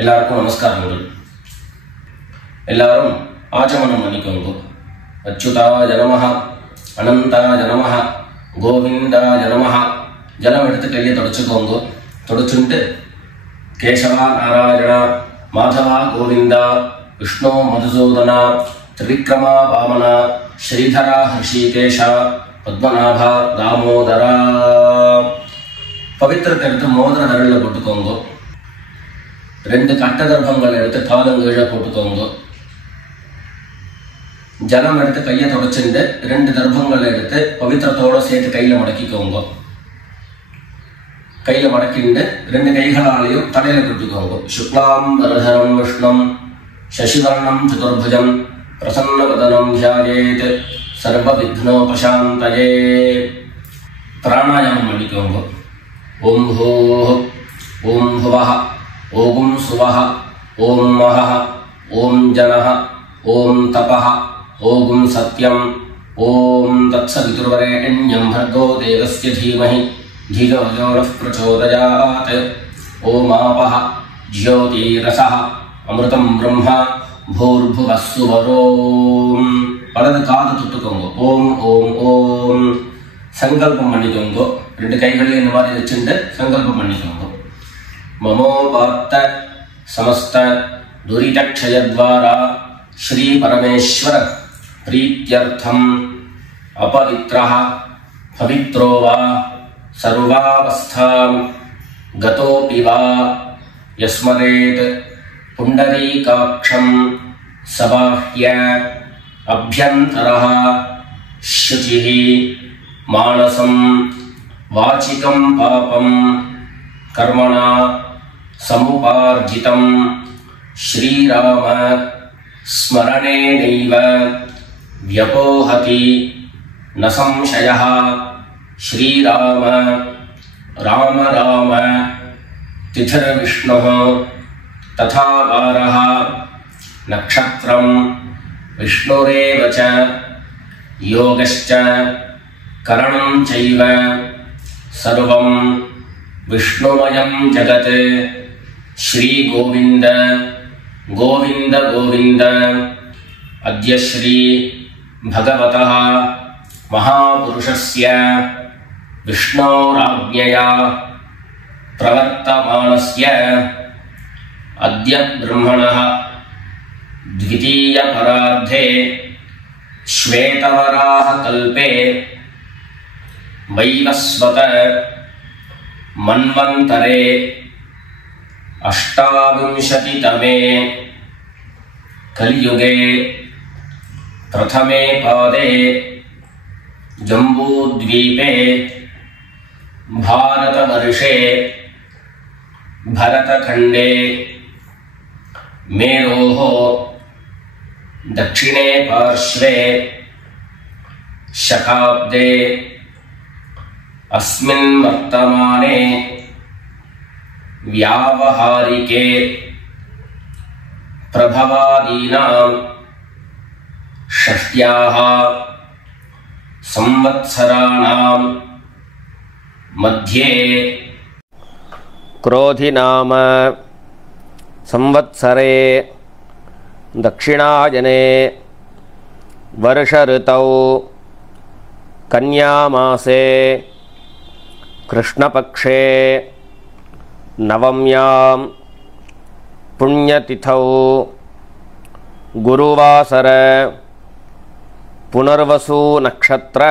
எல்லாருக்கும் நமஸ்காரங்கள். எல்லாரும் ஆச்சமனம் பண்ணிக்கோங்க. அச்சுதாய நமஹ, அனந்தாய நமஹ, கோவிந்தாய நமஹ. ஜலம் எடுத்து கையை தொடச்சுக்கோங்க. தொடச்சுட்டு கேசவா நாராயணா, மாதவா கோவிந்தா, விஷ்ணு மதுசூதனா, திரிவிக்ரமா வாமனா, ஸ்ரீதரா ஹிருஷிகேஷா, பத்மநாபா தாமோதரா. பவித்திரத்தை எடுத்து மோதிர விரலில் போட்டுக்கோங்க. 2 கட்ட கர்ப்பங்கள் எடுத்து காலங்கீழ போட்டுக்கோங்க. ஜலம் எடுத்து கையை தொடச்சுட்டு 2 கர்ப்பங்கள் எடுத்து பவித்திரத்தோட சேர்த்து கையில மடக்கிக்கோங்க. கையில மடக்கிண்டு 2 கைகளாலையும் தலையில கொடுத்துக்கோங்க. சுக்லாம் வரதரம் விஷ்ணம் சசிவர்ணம் சதுர்புஜம் பிரசன்னவதனம் தியாயேத் சர்வ விக்னோபசாந்தயே. பிராணாயாமம் பண்ணிக்கோங்க. ஓம் ஹோஹ், ஓம் ஹுவஹ, ஓம் சுவஹ, ஓம் மஹஹ, ஓம் ஜனஹ, ஓம் தபஹ, ஓம் சத்யம், ஓம் தத்சவிதுர்வரேண்யம் भर्गो देवस्य धीमहि धियो यो नः प्रचोदयात्. ஓம் ஆபஹ ஜ்யோதிரஸஹ அமிர்தம் பிரம்ம பூர்புவः சுவரோம். வலது காது தொட்டுக்கோங்க. ஓம் ஓம் ஓம். சங்கல்பம் பண்ணிக்கோங்க. 2 கைகளையும் இந்த மாதிரி வச்சுட்டு சங்கல்பம் பண்ணிக்கோங்க. மமோபாத்த சமஸ்த துரிதக்ஷயத்வாரா ஸ்ரீ பரமேஸ்வர பிரீத்யர்த்தம் அபவித்ரஹ பவித்ரோ வா சர்வாவஸ்தாம் கதோபி வா யஸ்மரேத் புண்டரீகாக்ஷம் சபாஹ்ய அப்யந்தரஹ சுசிஹி மானசம் வாசிகம் பாபம் கர்மணா சமுபார்ஜிதம் ஸ்ரீராம ஸ்மரணேனைவ வ்யபோஹதி ந சம்சயः. ஸ்ரீராம ராம ராம திதிர்விஷ்ணுः ததா வாரः நக்ஷத்ரம் விஷ்ணுரேவ ச யோகஸ்ச கரணம் சைவ சர்வம் விஷ்ணுமயம் ஜகத். ஸ்ரீ கோவிந்த கோவிந்த கோவிந்த. அத்ய ஸ்ரீ பகவதः மகாபுருஷஸ்ய விஷ்ணோராஜ்ஞயா பிரவர்த்தமானஸ்ய அத்ய பிரம்மணः த்விதீய பரார்த்தே ஸ்வேதவராஹ கல்பே வைவஸ்வத மன்வந்தரே அஷ்டாவிம்சதிதமே கலியுகே பிரதமே பாதே ஜம்பூத்வீபே பாரதவர்ஷே பரதகண்டே மேரோः दक्षिणे पार्श्वे शकाब्दे अस्मिन् वर्तमाने व्यावहारिके प्रभवादीनां षष्ट्याः संवत्सराणां मध्ये क्रोधिनाम संवत्सरे दक्षिणायने वर्षऋतौ कन्यामासे कृष्णपक्षे नवम्यां पुण्यतिथौ गुरुवासर पुनर्वसु नक्षत्र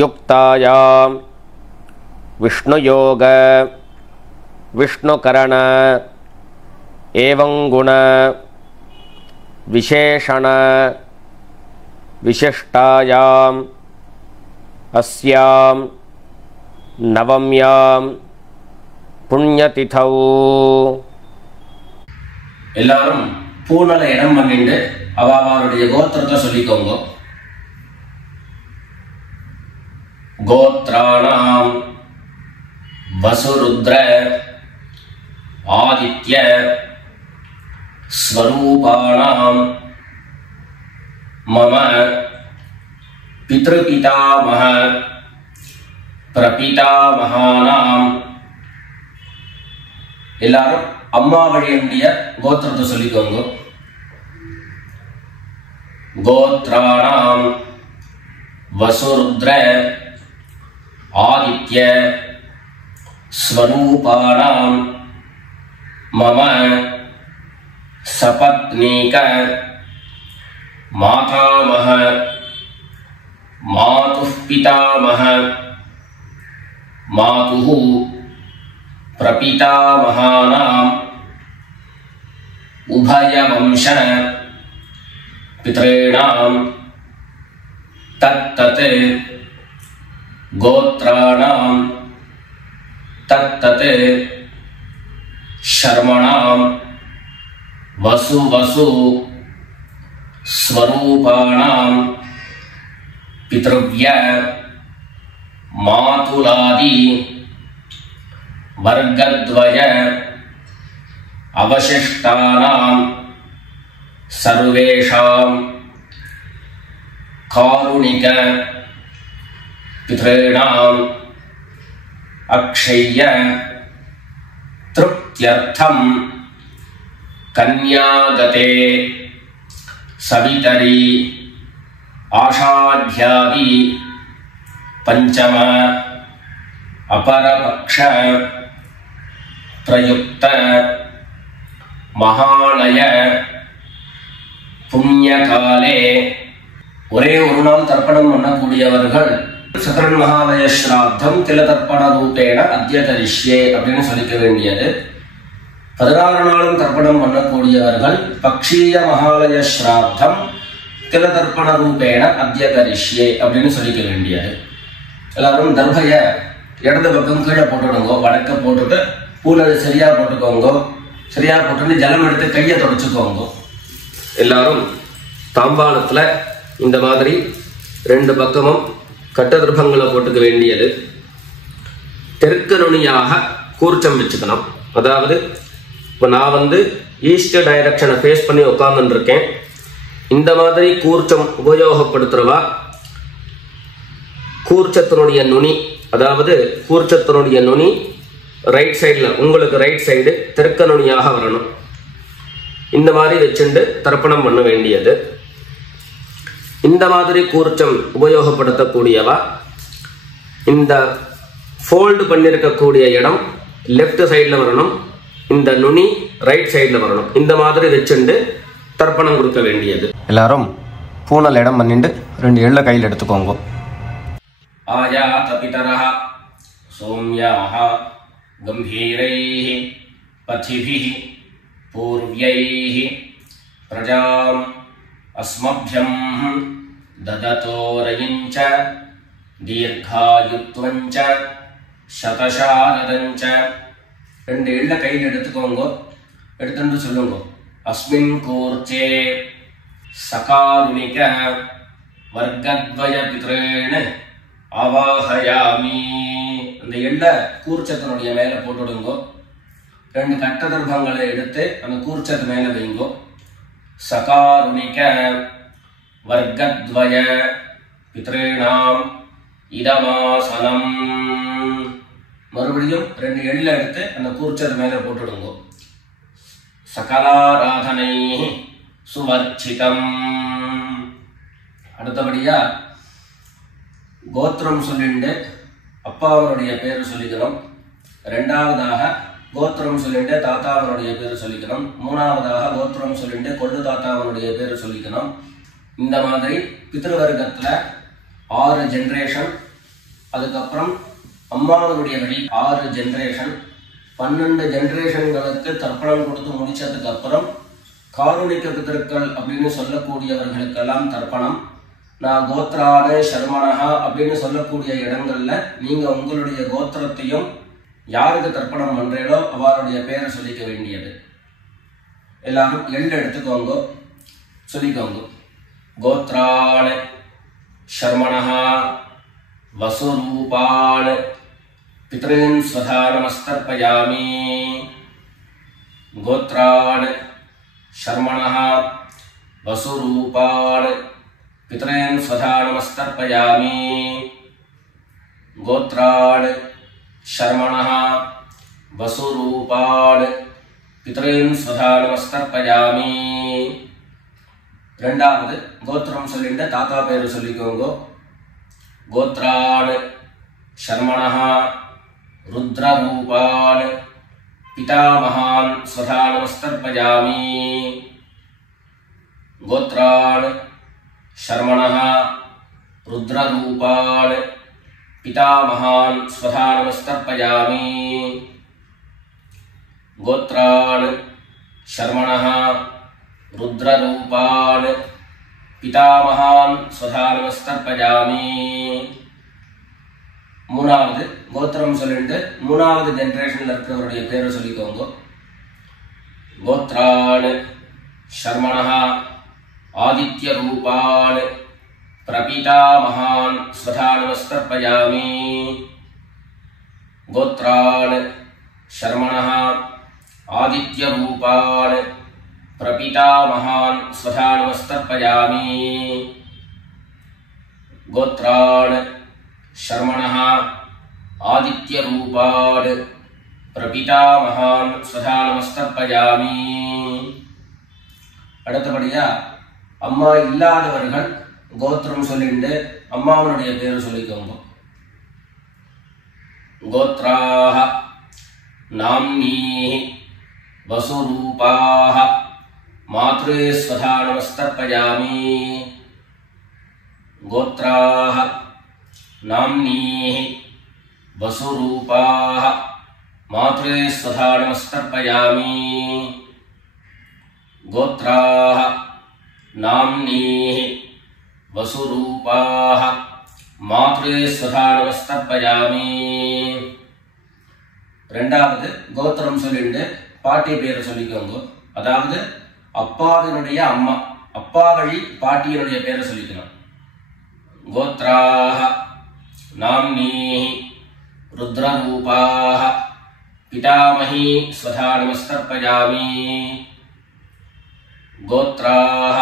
युक्तायां विष्णुयोग विष्णुकरण एवं गुण विशेषण विशिष्टायां अस्यां नवम्यां पुण्यतिथौ. எல்லாரும் பூனல இடம் பண்ணிட்டு அவளுடைய கோத்திரத்தை சொல்லிக்கோங்க. கோத்ராணாம் வசுருத்ர ஆதித்ய ஸ்வரூபாணாம் மம பித்ருபிதாமஹ பிரபிதாமஹானாம் எல்லாரும் அம்மா வழியினுடைய கோத்திரத்தை சொல்லிக்கோங்க. கோத்ராணாம் வசுருத்ர ஆதித்ய ஸ்வரூபாணாம் மம சபத்னீக மாதாமஹ மாதுः பிதாமஹ மாதுः பிரபிதாமகானாம் உபயவம்ச பித்ரேணாம் தத்தத் கோத்ராணாம் தத்தத் ஷர்மணாம் வசு வசு ஸ்வரூபாணாம் பித்ருவ்ய மாதுலாதி வர்க்கத்வய அவசிஷ்டானாம் சர்வேஷாம் காருணிக பித்ரேணாம் அக்ஷய்ய திருப்த்யர்த்தம் கன்யாகதே சவிதரி ஆஷாட்யாதி பஞ்சம அபரபக்ஷ பிரயுக்த மகாலய புண்ணியகாலே ஒரே ஒரு நாள் தர்ப்பணம் பண்ணக்கூடியவர்கள் சத்ரன் மகாலய ஸ்ராத்தம் தில தர்ப்பண ரூபேண அத்ய கரிஷ்யே அப்படின்னு சொல்லிக்க வேண்டியது. 16 நாளும் தர்ப்பணம் பண்ணக்கூடியவர்கள் பக்ஷீய மகாலய ஸ்ராத்தம் தில தர்ப்பண ரூபேண அத்ய கரிஷ்யே அப்படின்னு சொல்லிக்க வேண்டியது. எல்லாரும் தர்பைய இடது பக்கம் கீழே போட்டுடுங்க, வடக்க போட்டுட்டு பூனை சரியா போட்டுக்கோங்க. சரியா போட்டு ஜலம் எடுத்து கையை தொடச்சுக்கோங்க. எல்லாரும் தாம்பாளத்துல இந்த மாதிரி 2 பக்கமும் கட்ட திருப்பங்களை போட்டுக்க வேண்டியது. தெற்கு நுனியாக கூர்ச்சம் வச்சுக்கணும். அதாவது இப்போ நான் ஈஸ்ட் டைரக்ஷனை ஃபேஸ் பண்ணி உட்கார்ந்துட்டு இருக்கேன். இந்த மாதிரி கூர்ச்சம் உபயோகப்படுத்துறவா கூர்ச்சத்தினுடைய நுனி, அதாவது கூர்ச்சத்தினுடைய நுனி ரைட் சைடில், உங்களுக்கு ரைட் சைடு தெற்கு நுனியாக வரணும். இந்த மாதிரி வச்சுட்டு தர்ப்பணம் பண்ண வேண்டியது. இந்த மாதிரி கூர்ச்சம் உபயோகப்படுத்தக்கூடியவா இந்த ஃபோல்டு பண்ணியிருக்கக்கூடிய இடம் லெஃப்ட் சைடில் வரணும், இந்த நுனி ரைட் சைடில் வரணும். இந்த மாதிரி வச்சுட்டு தர்ப்பணம் கொடுக்க வேண்டியது. எல்லாரும் பூனல் இடம் பண்ணிட்டு 2 எள்ள கையில் எடுத்துக்கோங்க. ஆயாத பிதரஹ சோம்யாஹ கம்பீரைஹ பதிபிஹ பூர்வ்யைஹ பிரஜாம் அஸ்மப்யம் தததோரயிஞ்ச தீர்காயுத்வஞ்ச சதசாரதஞ்ச. 2 எள்ள கையில் எடுத்துக்கோங்க. எடுத்துட்டு சொல்லுங்க. அஸ்மின் கூர்ச்சே சகாருணிக வர்க்கத்வய பித்ரேண அவாஹயாமி. அந்த எள்ள கூர்ச்சத்தினுடைய மேல போட்டுடுங்க. 2 கட்ட தர்ப்பங்களை எடுத்து அந்த கூர்ச்சத்து மேல வைங்கோ. சகாருணிக வர்க்கத்வய பித்ரேணாம் இதமாசனம். மறுபடியும் 2 எள்ள எடுத்து அந்த கூர்ச்சத்து மேல போட்டுடுங்க. சகலாராதனை சுவர்ச்சிதம். அடுத்தபடியா கோத்திரம் சொல்லிண்டு அப்பாவனுடைய பேரு சொல்லிக்கணும். 2வதாக கோத்திரம் சொல்லிட்டு தாத்தாவனுடைய பேரு சொல்லிக்கணும். 3வதாக கோத்திரம் சொல்லிட்டு கொள்ளு தாத்தாவனுடைய பேரு சொல்லிக்கணும். இந்த மாதிரி பித்ருவர்க்கத்துல 6 ஜெனரேஷன், அதுக்கப்புறம் அம்மாவனுடைய வழி 6 ஜெனரேஷன், 12 ஜெனரேஷன்களுக்கு தர்ப்பணம் கொடுத்து முடிச்சதுக்கு அப்புறம் காருணிக பிதர்கள் அப்படின்னு சொல்லக்கூடியவர்களுக்கெல்லாம் தர்ப்பணம். நான் கோத்ரான சர்மணஹா அப்படின்னு சொல்லக்கூடிய இடங்கள்ல நீங்க உங்களுடைய கோத்திரத்தையும் யாருக்கு தர்ப்பணம் பண்றீங்களோ அவருடைய பேரை சொல்லிக்க வேண்டியது. எல்லாரும் எள்ளு எடுத்துக்கோங்க, சொல்லிக்கோங்க. கோத்ரான சர்மணஹா வசுரூபான பித்ரீன் ஸ்வதா நமஸ்தர்ப்பயாமி. கோத்ரான் சர்மணஹ வசுரூபான் பித்ரீன் ஸ்வதா நமஸ்தர்ப்பயாமி. கோத்ரான் சர்மணஹ வசுரூபான் பித்ரேன் ஸ்வதா நமஸ்தர்ப்பயாமி. ரெண்டாவது கோத்திரம் சொல்லிட்டு தாத்தா பேரு சொல்லிக்கோங்க. கோத்ரான் சர்மணः ருத்ரரூபான் பிதாமகான் ஸ்வதா நமஸ்தர்ப்பயாமி. கோத்ரான் சர்மணः ருத்ரரூபான் பிதாமகான் ஸ்வதா நமஸ்தர்ப்பயாமி. கோத்ரான் சர்மணः ருத்ரரூபான் பிதாமகான் ஸ்வதா நமஸ்தர்ப்பயாமி. மூணாவது கோத்திரம் சொல்லிட்டு மூணாவது ஜெனரேஷன்ல இருக்கிறவருடைய பேரை சொல்லிக்கோங்க. கோத்ரான் சர்மணः ஆதித்ய ரூபான் பிரபிதாமகான் ஸ்வதா நமஸ்தர்ப்பயாமி. கோத்ரான் சர்மணः ஆதித்ய ரூபான் பிரபிதாமகான் ஸ்வதா நமஸ்தர்ப்பயாமி. கோத்ரான் சர்மணः ஆதித்ய ரூபான் பிரபிதாமகான் ஸ்வதா நமஸ்தர்ப்பயாமி. அடுத்தபடியா அம்மா இல்லாதவர்கள் கோத்திரம் சொல்லிட்டு அம்மாவனுடைய பேரு சொல்லிக்கோங்க. கோத்ராஹ நாம்னீஹி வசுரூபாஹ மாத்ரே ஸ்வதா நமஸ்தர்ப்பயாமி. கோத்ராஹ நாம்னீஹி வசுரூபாஹ மாத்ரே ஸ்வதா நமஸ்தர்ப்பயாமி. கோத்ராஹ நாம்னீஹி வசுரூபாஹ மாத்ரே ஸ்வதா நமஸ்தர்ப்பயாமி. ரெண்டாவது கோத்திரம் சொல்லிட்டு பாட்டி பேரை சொல்லிக்கோங்க. அதாவது அப்பாவினுடைய அம்மா, அப்பா வழி பாட்டியினுடைய பேரை சொல்லிக்கணும். கோத்ராஹ நாம்னீஹி ருத்ரரூபாஹ பிதாமஹி ஸ்வதா நமஸ்தர்ப்பயாமி. கோத்ராஹ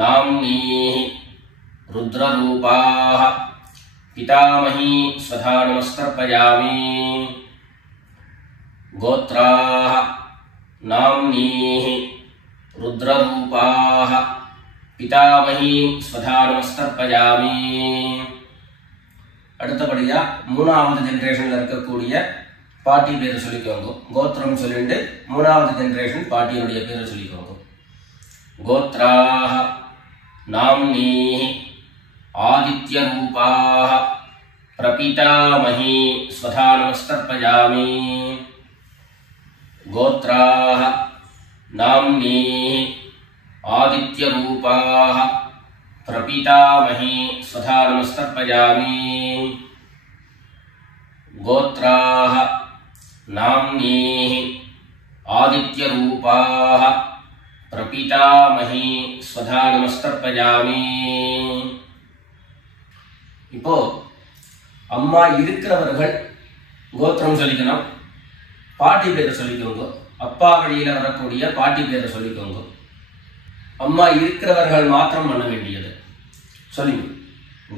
நாம்னீஹி ருத்ரரூபாஹ பிதாமஹி ஸ்வதா நமஸ்தர்ப்பயாமி. கோத்ராஹ நாம்னீஹி ருத்ரரூபாஹ பிதாமஹி ஸ்வதா நமஸ்தர்ப்பயாமி. அடுத்தபடியா மூணாவது ஜெனரேஷன்ல இருக்கக்கூடிய பாட்டி பேரை சொல்லிக்கோங்க. கோத்திரம் சொல்லிட்டு மூணாவது ஜெனரேஷன் பாட்டியினுடைய பேரை சொல்லிக்கோங்க. கோத்ராஹ நாம்னீஹி ஆதித்ய ரூபாஹ பிரபிதாமஹி ஸ்வதா நமஸ்தர்ப்பயாமி. கோத்ராஹ நாம்னீஹி ஆதித்ய ரூபாஹ பிரபிதாமஹி ஸ்வதா நமஸ்தர்ப்பயாமி. கோத்ராஹ நாம்னீஹி ஆதித்ய ரூபாஹ பிரபிதாமஹி ஸ்வதா நமஸ்தர்ப்பயாமி. இப்போ அம்மா இருக்கிறவர்கள் கோத்திரம் சொல்லிக்கணும், பாட்டி பேரை சொல்லிக்கோங்க. அப்பா வழியில வரக்கூடிய பாட்டி பேரை சொல்லிக்கோங்க. அம்மா இருக்கிறவர்கள் மாத்திரம் பண்ண வேண்டியது சொல்லுங்க.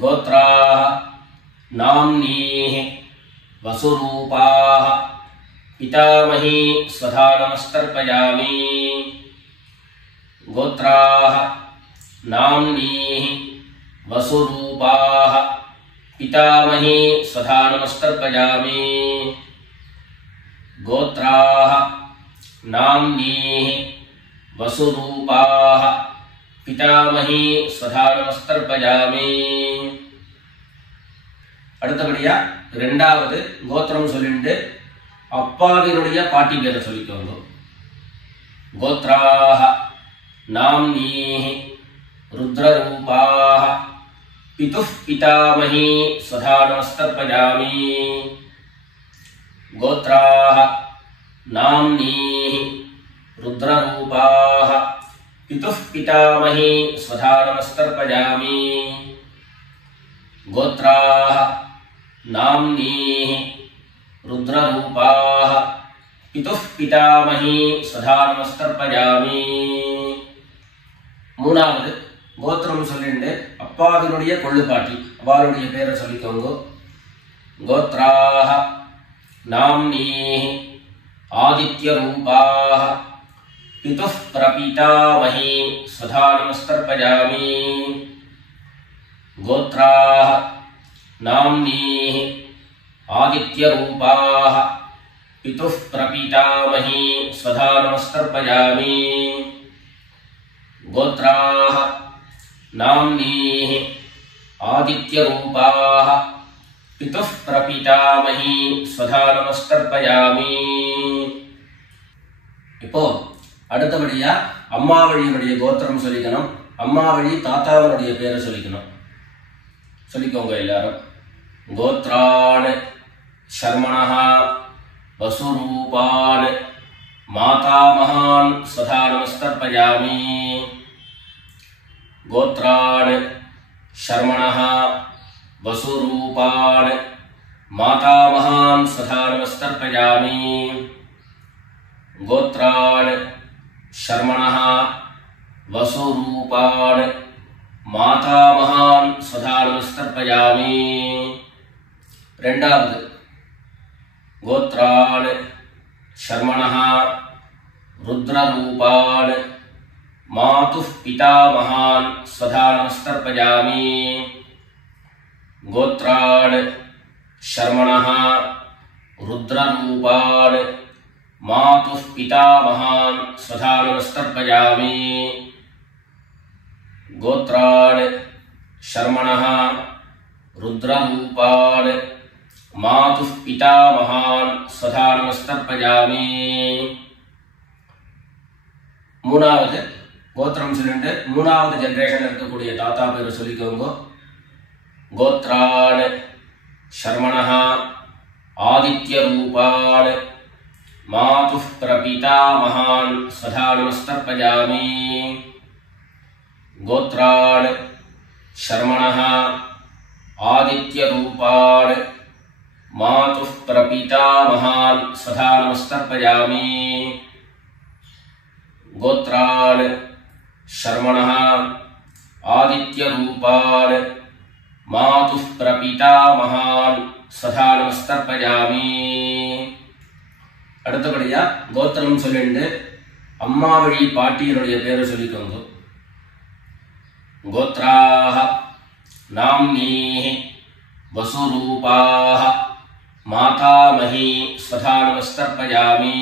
கோத்ராஹ நாம்னீஹி வசுரூபாஹ பிதாமஹி ஸ்வதா நமஸ்தர்ப்பயாமி. கோத்ராஹ நாம்னீஹி வசுரூபாஹ பிதாமஹி ஸ்வதா நமஸ்தர்ப்பயாமி. கோத்ராஹ நாம்னீஹி வசுரூபாஹ பிதாமஹி ஸ்வதா நமஸ்தர்ப்பயாமி. அடுத்தபடியா ரெண்டாவது கோத்திரம் சொல்லிட்டு அப்பாவினுடைய பாட்டி பேரை சொல்லிக்கோங்க. கோத்ராஹ நாம்னீஹி ருத்ரரூபாஹ பிதுஃப் பிதாமஹி ஸ்வதா நமஸ்தர்ப்பயாமி. கோத்ராஹ நாம்னீஹி ருத்ரரூபாஹ பிதுஃப் பிதாமஹி ஸ்வதா நமஸ்தர்ப்பயாமி. கோத்ராஹ நாம்னீஹி ருத்ரரூபாஹ பிதுஃப் பிதாமஹி ஸ்வதா நமஸ்தர்ப்பயாமி. மூணாவது கோத்திரம் சொல்லிட்டு அப்பாவினுடைய கொள்ளுப்பாட்டி அவளுடைய பேரை சொல்லிக்கோங்க. கோத்ராஹ நாம்னீஹி आदित्यरूपाः पितुः प्रपीतामही स्वधा नमस्तर्पयामि। गोत्राः नाम्नीः आदित्यरूपाः पितुः प्रपीतामही स्वधा नमस्तर्पयामि। गोत्राः नाम्नीः आदित्यरूपाः पितुः प्रपीतामही स्वधा नमस्तर्पयामि। இப்போ அடுத்தபடியா அம்மா வழியினுடைய கோத்திரம் சொல்லிக்கணும். அம்மா வழி தாத்தாவுடைய பேரை சொல்லிக்கணும். சொல்லிக்கோங்க எல்லாரும். கோத்ரான் शर्मणः वसुरूपान् मातामहान् स्वधा नमस्तर्पयामि। गोत्रान् शर्मणः वसुरूपान् मातामहान् स्वधा नमस्तर्पयामि। गोत्रान् शर्मणः वसुरूपान् मातामहान् स्वधा नमस्तर्पयामि। ரெண்டாவது गोत्रान् शर्मणः रुद्ररूपान् मातुः पितामहान् स्वधा नमस्तर्पयामि। गोत्रान् शर्मणः रुद्ररूपान् मातुः पितामहान् स्वधा नमस्तर्पयामि। गोत्रान् शर्मणः रुद्ररूपान् मातुः पितामहान् स्वधा नमस्तर्पयामि। மூணாவது கோத்திரம் சொல்லிட்டு மூணாவது ஜெனரேஷன் இருக்கக்கூடிய தாத்தா பேரை சொல்லிக்கோங்க. கோத்ரான் शर्मणः आदित्यरूपान् मातुः प्रपीतामहान् स्वधा नमस्तर्पयामि। गोत्रान् शर्मणः आदित्यरूपान् मातुः प्रपीतामहान् स्वधा नमस्तर्पयामि। गोत्रान् शर्मणः आदित्यरूपान् मातुः प्रपीतामहान् स्वधा नमस्तर्पयामि। அடுத்தபடியா கோத்திரம் சொல்லிட்டு அம்மா வழி பாட்டியருடைய பேரை சொல்லிக்கோங்க. गोत्राः नाम्नीः वसुरूपाः मातामही स्वधा नमस्तर्पयामि।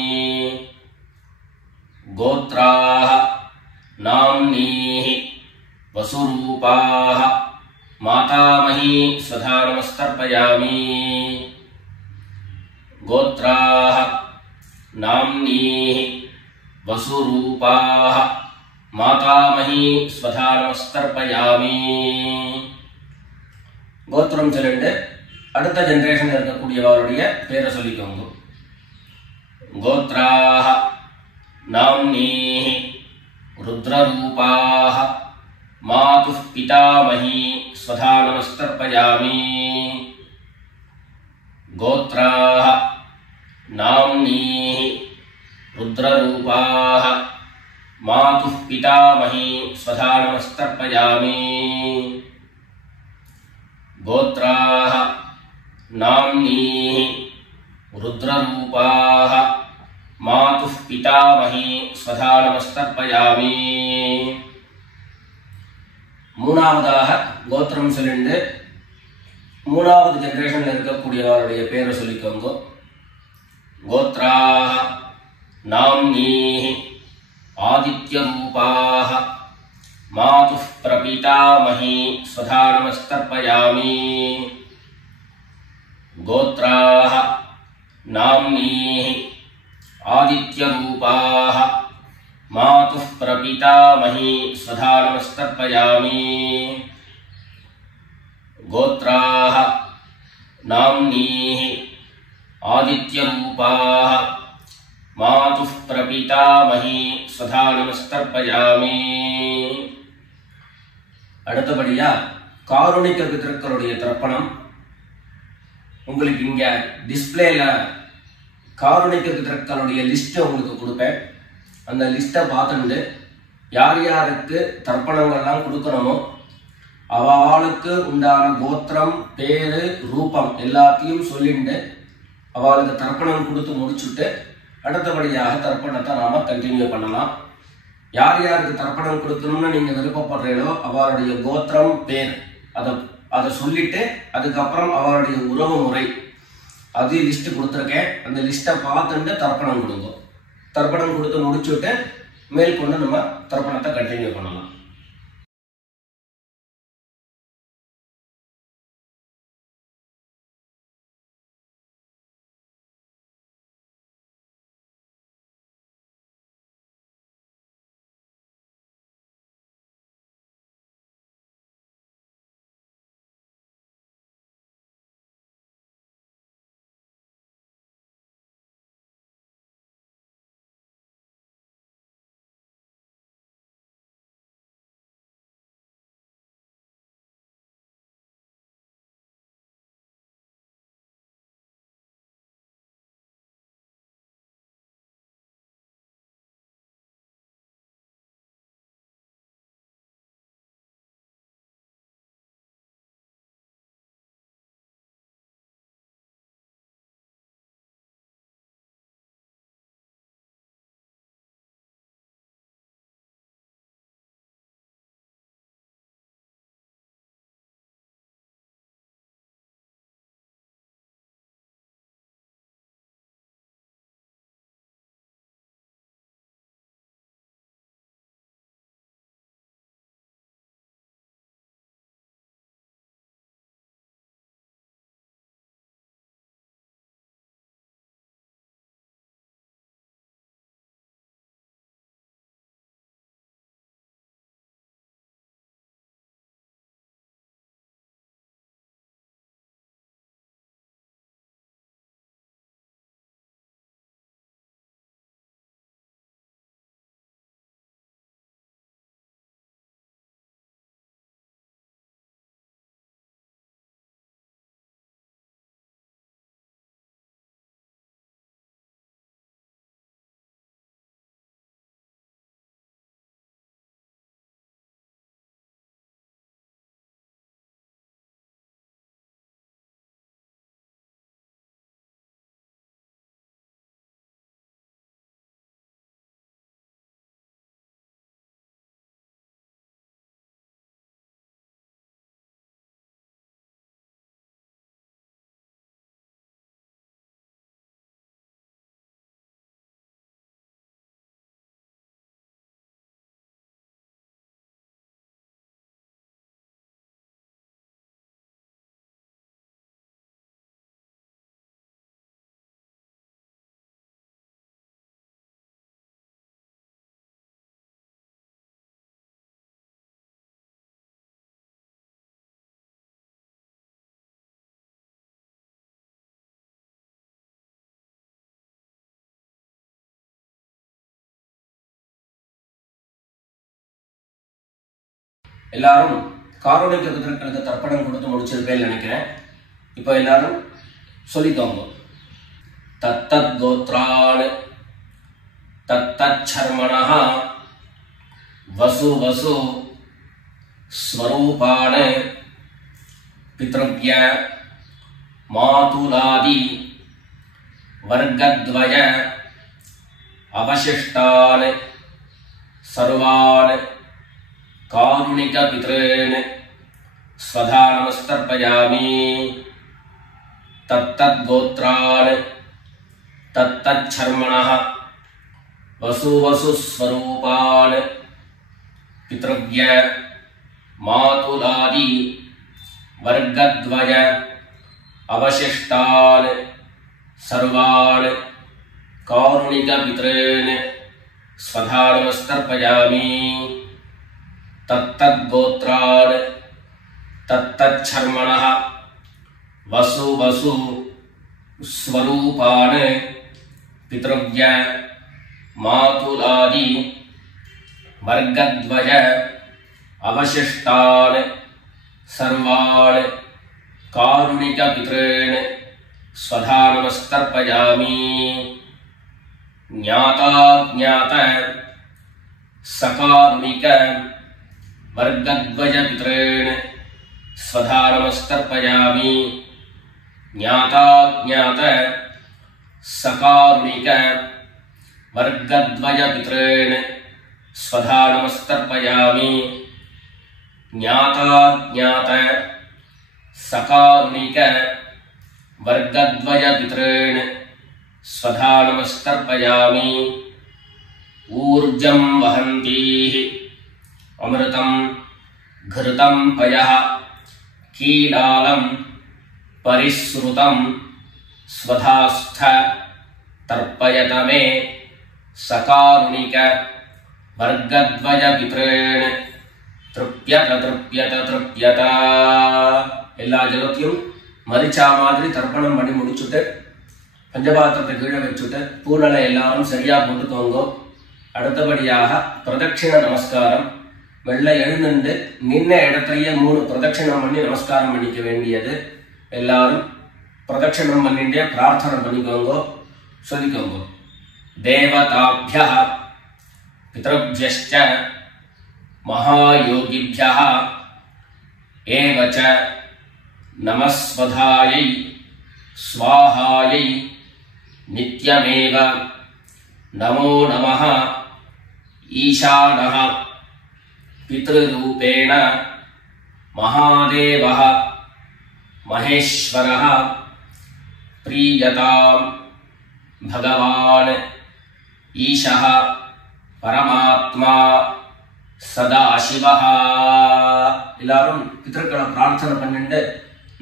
गोत्राः नाम्नीः वसुरूपाः मातामही स्वधा नमस्तर्पयामि। गोत्राः नाम्नीः वसुरूपाः मातामही स्वधा नमस्तर्पयामि। கோத்திரம் சொல்லிட்டு அடுத்த ஜெனரேஷன் இருக்கக்கூடியவருடைய பேரை சொல்லிக்கோங்க. கோத்ராः नाम्नीः रुद्ररूपाः मातुः पितामही स्वधा नमस्तर्पयामि। गोत्राः नाम्नीः रुद्ररूपाः मातुः पितामही स्वधा नमस्तर्पयामि। गोत्राः नाम्नीः रुद्ररूपाः मातुः पितामही स्वधा नमस्तर्पयामि। மூணாவதாக கோத்திரம் சொல்லிட்டு மூணாவது ஜெனரேஷன்ல இருக்கக்கூடியவருடைய பேரை சொல்லிக்கோங்க. கோத்ராः नाम्नीः आदित्यरूपाः मातुः प्रपीतामही स्वधा नमस्तर्पयामि। गोत्राः नाम्नीः आदित्यरूपाः मातुः प्रपीतामही स्वधा नमस्तर्पयामि। गोत्राः नाम्नीः आदित्यरूपाः मातुः प्रपीतामही स्वधा नमस्तर्पयामि। அடுத்தபடியா காருணிக பித்ருக்களுடைய தர்ப்பணம். உங்களுக்கு இங்க டிஸ்பிளேல காருணிக பித்ருக்களுடைய லிஸ்ட் உங்களுக்கு கொடுப்பேன். அந்த லிஸ்ட்டை பார்த்துட்டு யார் யாருக்கு தர்ப்பணங்கள்லாம் கொடுக்கணுமோ அவளுக்கு உண்டான கோத்திரம் பேரு ரூபம் எல்லாத்தையும் சொல்லிட்டு அவளுக்கு தர்ப்பணம் கொடுத்து முடிச்சுட்டு அடுத்தபடியாக தர்ப்பணத்தை நாம கண்டினியூ பண்ணலாம். யார் யாருக்கு தர்ப்பணம் கொடுக்கணும்னு நீங்க விருப்பப்படுறீங்களோ அவருடைய கோத்திரம் பேர் அதை சொல்லிட்டு அதுக்கப்புறம் அவருடைய உறவு முறை அது லிஸ்ட் கொடுத்துருக்கேன். அந்த லிஸ்ட்டை பார்த்துட்டு தர்ப்பணம் கொடுங்க. தர்ப்பணம் கொடுத்து முடிச்சுட்டு மேற்கொண்டு நம்ம தர்ப்பணத்தை கண்டினியூ பண்ணலாம். எல்லாரும் காரோணிக்க பிதர்களுக்கு தர்ப்பணம் கொடுத்து முடிச்சிருப்பேன்னு நினைக்கிறேன். இப்போ எல்லாரும் சொல்லிக்கோங்க. தத்தத் கோத்ரான் தத்தத் சர்மணஹ வசு வசு ஸ்வரூபான் பித்ருவ்ய மாதுலாதி வர்க்கத்வய அவசிஷ்டான் சர்வான் காருணிக பித்ரேன் ஸ்வதா நமஸ்தர்ப்பயாமி. தத்தத் கோத்ரான் தத்தத் சர்மணஹ வசு வசு ஸ்வரூபான் பித்ருவ்ய மாதுலாதி வர்க்கத்வய அவசிஷ்டான் சர்வான் காருணிக பித்ரேன் ஸ்வதா நமஸ்தர்ப்பயாமி. தத்தத் கோத்ரான் தத்தத் சர்மணஹ வசு வசு ஸ்வரூபான் பித்ருவ்ய மாதுலாதி வர்க்கத்வய அவசிஷ்டான் சர்வான் காருணிக பித்ரேன் ஸ்வதா நமஸ்தர்ப்பயாமி. ஞாதா ஞாத சகாருணிக வர்க்கத்வய பித்ரேன் ஸ்வதா நமஸ்தர்ப்பயாமி. ஞாதா ஞாத சகாருணிக वर्गद्वय पितॄन् स्वधा नमस्तर्पयामि ज्ञाताज्ञात सकारुणिक वर्गद्वय पितॄन् स्वधा नमस्तर्पयामि ऊर्जं वहन्तीः अमृतं घृतं पयः कीलालं परिसृतं स्वधास्थ तर्पयत मे सकारुणिक वर्गद्वय पितॄन् तृप्यत तृप्यत तृप्यत எல்லா ஜலத்தையும் மரிச்சா மாதிரி தர்ப்பணம் பண்ணி முடிச்சுட்டு பஞ்சபாத்திரத்தை கீழே வச்சுட்டு பூனலை எல்லாரும் சரியா போட்டுக்கோங்க. அடுத்தபடியாக பிரதட்சிண நமஸ்காரம். வெள்ளை எழுந்துண்டு நின்ன இடத்தையே 3 பிரதட்சிணம் பண்ணி நமஸ்காரம் பண்ணிக்க வேண்டியது. எல்லாரும் பிரதட்சிணம் பண்ணிட்டே பிரார்த்தனை பண்ணிக்கோங்க, சொல்லிக்கோங்க. தேவதாभ्यः பித்ருभ्यश्च महायोगिभ्यः एव च नमस्वधायै स्वाहायै नित्यमेव नमो नमः ईशानः पितृरूपेण महादेवः महेश्वरः प्रीयतां भगवान् ईशः परमात्मा சதாசிவஹ. எல்லாரும் பித்ருக்களை பிரார்த்தனை பண்ணிட்டு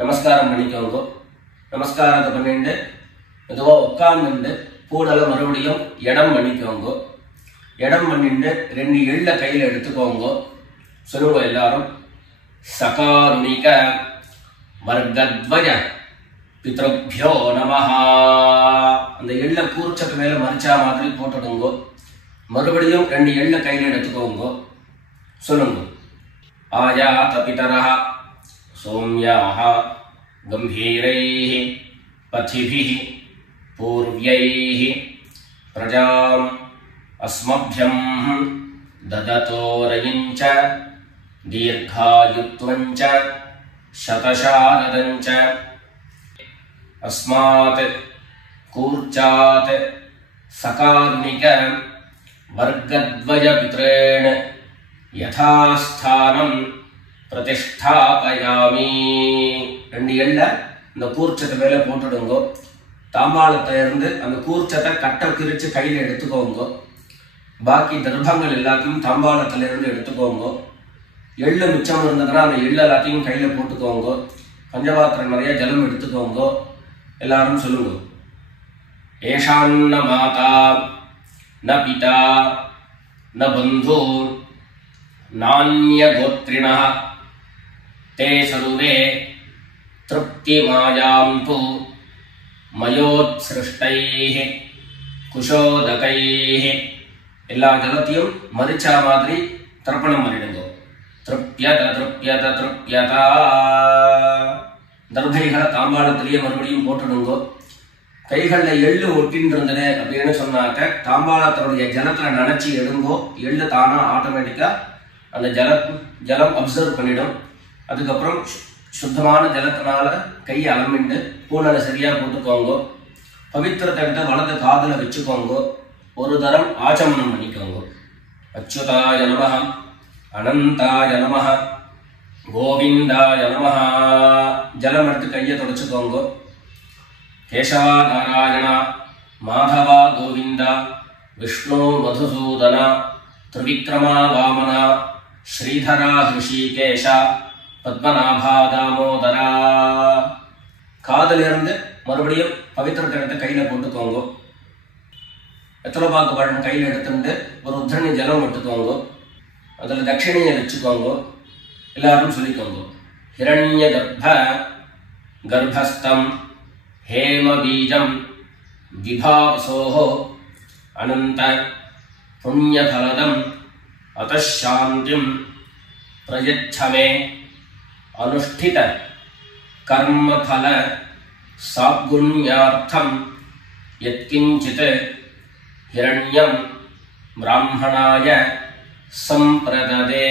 நமஸ்காரம் பண்ணிக்கோங்க. நமஸ்காரத்தை பண்ணிட்டு மெதுவா உட்கார்ந்துட்டு பூடலை மறுபடியும் இடம் பண்ணிக்கோங்க. இடம் பண்ணிட்டு 2 எள்ள கையில எடுத்துக்கோங்க. சொல்லுங்க எல்லாரும். சகாருணிக வர்கத்வய பித்ருभ्यो நமஹ. அந்த எள்ள கூர்ச்சத்து மேல மரிச்சா மாதிரி போட்டுடுங்க. மறுபடியும் 2 எள்ள கையில எடுத்துக்கோங்க. சொல்லுங்க. ஆயாத பிதரஹ சௌம்யாஹ கம்பீரைஹ பதிபிஹ பூர்வ்யைஹ பிரஜாம் அஸ்மப்யம் தததோரயஞ்ச தீர்காயுத்வஞ்ச சதசாரதஞ்ச அஸ்மாத் கூர்ச்சாத் சகாருணிக வர்கத்வய பித்ரேண யதாஸ்தானம் பிரதிஷ்டாபயாமி. 2 எள்ள இந்த கூர்ச்சத்தை மேல போட்டுடுங்க. தாம்பாளத்தை இருந்து அந்த கூர்ச்சத்தை கட்டை பிரிச்சு கையில எடுத்துக்கோங்க. பாக்கி தர்ப்பங்கள் எல்லாத்தையும் தாம்பாளத்துல இருந்து எடுத்துக்கோங்க. எள்ளு மிச்சம் இருந்ததுன்னா அந்த எள்ளு எல்லாத்தையும் கையில போட்டுக்கோங்க. பஞ்சபாத்திரம் நிறைய ஜலம் எடுத்துக்கோங்க. எல்லாரும் சொல்லுங்க. ஏஷான்ன மாதா ந பிதா ந பந்து நான்ய கோத்ரிணः தே சர்வே திருப்திமாயாம் து மயோத்ஸ்ருஷ்டைः குஷோதகைः. எல்லா ஜலத்தையும் மரிச்சா மாதிரி தர்ப்பணம் பண்ணிடுங்க. திருப்யத திருப்யத திருப்யதா. தர்பைகளை தாம்பாளத்திலேயே மறுபடியும் போட்டுடுங்க. கைகள்ல எள்ளு ஒட்டின்னு இருந்தது அப்படின்னு சொன்னாக்க தாம்பாளத்தோடைய ஜலத்துல நினைச்சு எடுங்கோ. எள்ளு தானா ஆட்டோமேட்டிக்கா அந்த ஜலம் அப்சர்வ் பண்ணிடும். அதுக்கப்புறம் சுத்தமான ஜலத்தினால கையை அலம்பிண்டு பூனலை சரியா போட்டுக்கோங்க. பவித்திரத்தை எடுத்து வலது காதுல வச்சுக்கோங்க. ஒரு தரம் ஆச்சமனம் பண்ணிக்கோங்க. அச்சுதாய நமஹ அனந்தாய நமஹ கோவிந்தாய நமஹ. ஜலம் எடுத்து கையை தொடச்சுக்கோங்க. கேசவா நாராயணா மாதவா கோவிந்தா விஷ்ணு மதுசூதனா திரிவிக்ரமா வாமனா ஸ்ரீதரா ஹிருஷிகேஷ பத்மநாபா தாமோதரா. காதல இருந்து மறுபடியும் பவித்திரத்தை எடுத்து கையில போட்டுக்கோங்க. வெத்தலைப்பாக்கு பழம் கையில எடுத்துட்டு ஒரு உத்தரணி ஜலம் எடுத்துக்கோங்க. அதுல தட்சிணையை வச்சுக்கோங்க. எல்லாரும் சொல்லிக்கோங்க. ஹிரண்ய கர்ப்பஸ்தம் हेम बीजं विभावसोः अनंत पुण्यफलदं अतः शांतिं प्रयच्छ मे अनुष्ठित कर्मफल सागुण्यार्थं यत्किंचित् हिरण्यं ब्राह्मणाय संप्रददे.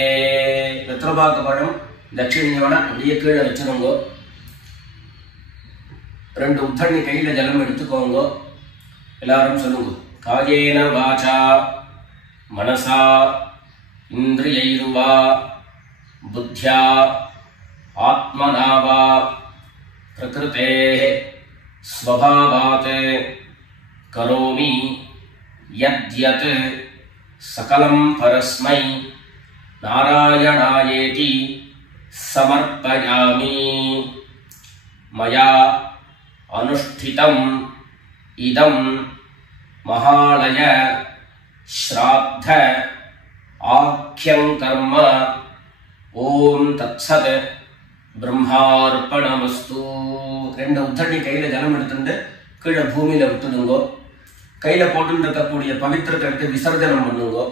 வெத்தலைப்பாக்கு தட்சிணையோட அப்படியே கீழே வச்சிருங்க. 2 உத்தரணி கையில ஜலம் எடுத்துக்கோங்க. எல்லாரும் சொல்லுங்க. காயேன வாசா மனசா இந்திரியைர்வா புத்யா ஆத்மனா வா பிரகிருதேஹ ஸ்வபாவாத் கரோமி யத்யத் சகலம் பரஸ்மை நாராயணாயேதி சமர்ப்பயாமி. மயா அனுஷ்டிதம் இதம் மகாலய ஸ்ராத்த ஆக்யம் கர்ம. ஓம் தத்சத் பிரம்மார்ப்பணமஸ்து. 2 உத்தரணி கையில ஜலம் எடுத்துட்டு கீழே பூமியில விட்டுடுங்கோ. கையில போட்டு இருக்கக்கூடிய பவித்திரத்தை எடுத்து விசர்ஜனம் பண்ணுங்கோ.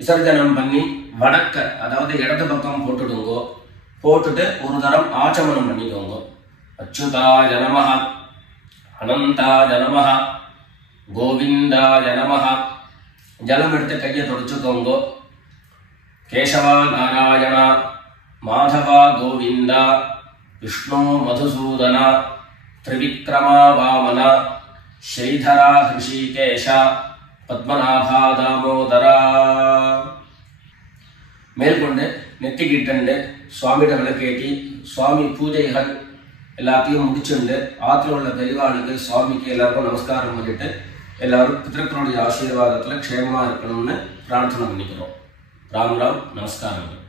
விசர்ஜனம் பண்ணி வடக்க, அதாவது இடது பக்கம் போட்டுடுங்கோ. போட்டுட்டு ஒரு தரம் ஆச்சமனம் பண்ணிக்கோங்க. அச்சுதாய நமஹ, அனந்தாய நமஹ, கோவிந்தாய நமஹ. ஜலம் எடுத்து கையை தொடச்சுக்கோங்க. கேசவா நாராயண, மாதவா கோவிந்தா, விஷ்ணு மதுசூதன, திரிவிக்ரமா வாமன, ஸ்ரீதரா ஹிருஷிகேஷ, பத்மநாபா தாமோதரா. மேற்கொண்டு நெத்திக்கிட்டு சுவாமியிட விளக்கேற்றி சுவாமி பூஜைகள் எல்லாத்தையும் முடிச்சுண்டு ஆற்றுல உள்ள பெரியவாளுக்கு சுவாமிக்கு எல்லாருக்கும் நமஸ்காரம் பண்ணிட்டு எல்லாரும் பிதர்களுடைய ஆசீர்வாதத்தில் க்ஷேமமாக இருக்கணும்னு பிரார்த்தனை பண்ணிக்கிறோம். ராம் ராம், நமஸ்காரங்கள்.